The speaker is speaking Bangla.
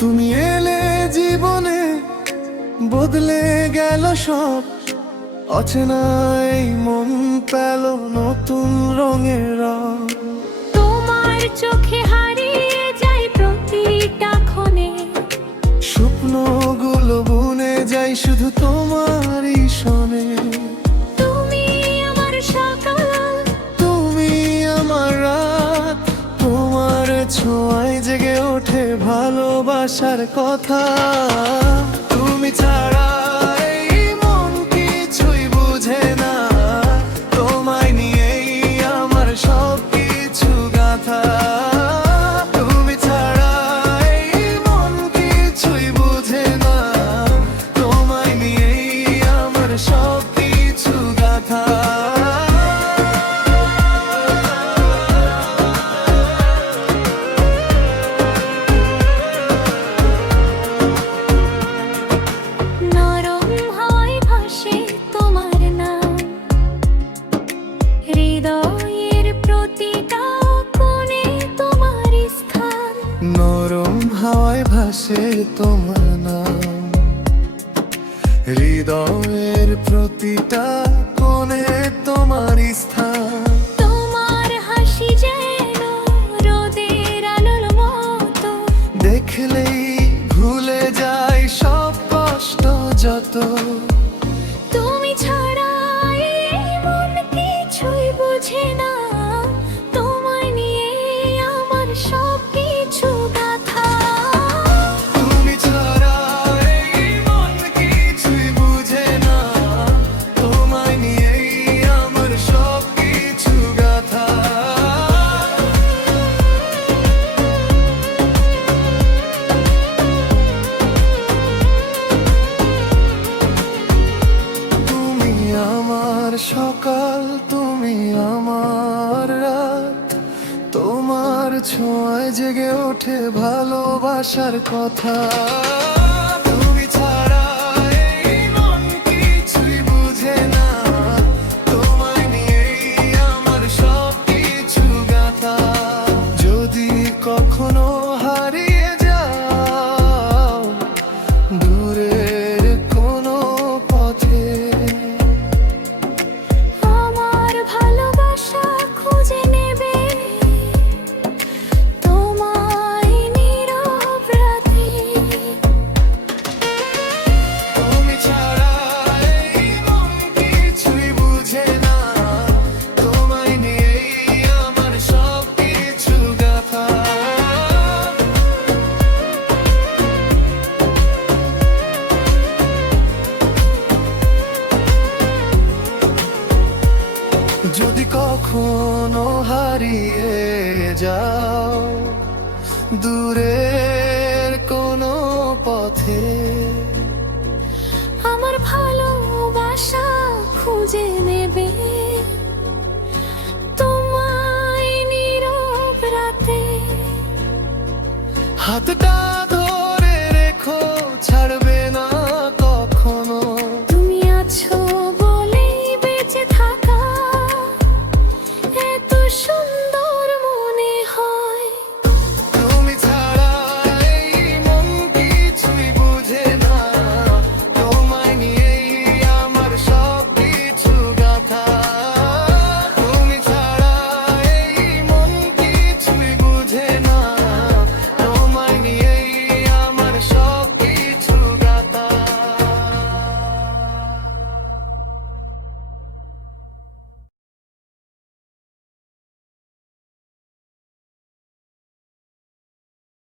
তুমি এলে জীবনে, বদলে গেল সব। অচেনাই মন পেল নতুন রঙের রং। তোমার চোখে হারিয়ে যায় প্রতিটা ক্ষণে, স্বপ্নগুলো বুনে যাই শুধু তোমারই শোনে। তুমি আমার সকাল, তুমি আমার রাত, তোমার ছোঁয়ায় জেগে ওঠে ভালোবাসার কথা। তুমি ছাড়া এই মন কিছুই বুঝে না, তোমায় নিয়েই আমার সব কিছু গাথা। তুমি ছাড়া এই মন কিছুই বুঝে না, তোমায় নিয়েই আমার সব কিছু গাথা। নরম হাওয়ায় ভাসে তোমার নাম, হৃদয়ের প্রতিটা কোণে তোমার স্থান। নরম হাওয়ায় ভাসে তোমার নাম, হৃদয়ের প্রতিটা কোণে তোমার স্থান। তোমার হাসি যেন রোদের আলোর মতো, দেখলেই ভুলে যাই সব কষ্ট যত। তুমি ছাড়া এই মন কিছুই বুঝে না, তোমায় নিয়ে আমার সব কিছু গাথা। তুমি ছাড়া এই মন কিছুই বুঝে না, তোমায় নিয়েই আমার সব কিছু গাথা। তুমি আমার সকাল, তুমি আমার রাত, তোমার ছোঁয়ায় জেগে ওঠে ভালোবাসার কথা। তুমি ছাড়া এই মন কিছুই বুঝে না, তোমায় নিয়েই আমার সব কিছু গাথা। যদি কখনো হারিয়ে যাও দূরের কোনো পথে, আমার ভালোবাসা খুঁজে নেবে তোমায় নীরব রাতে। তুমি ছাড়া এই মন কিছুই বুঝে না, তোমায় নিয়েই আমার সব কিছু গাথা। যদি কখনো হারিয়ে যাও দূরের কোনো পথে, আমার ভালোবাসা খুঁজে নেবে তোমায় নীরব রাতে। হাতটা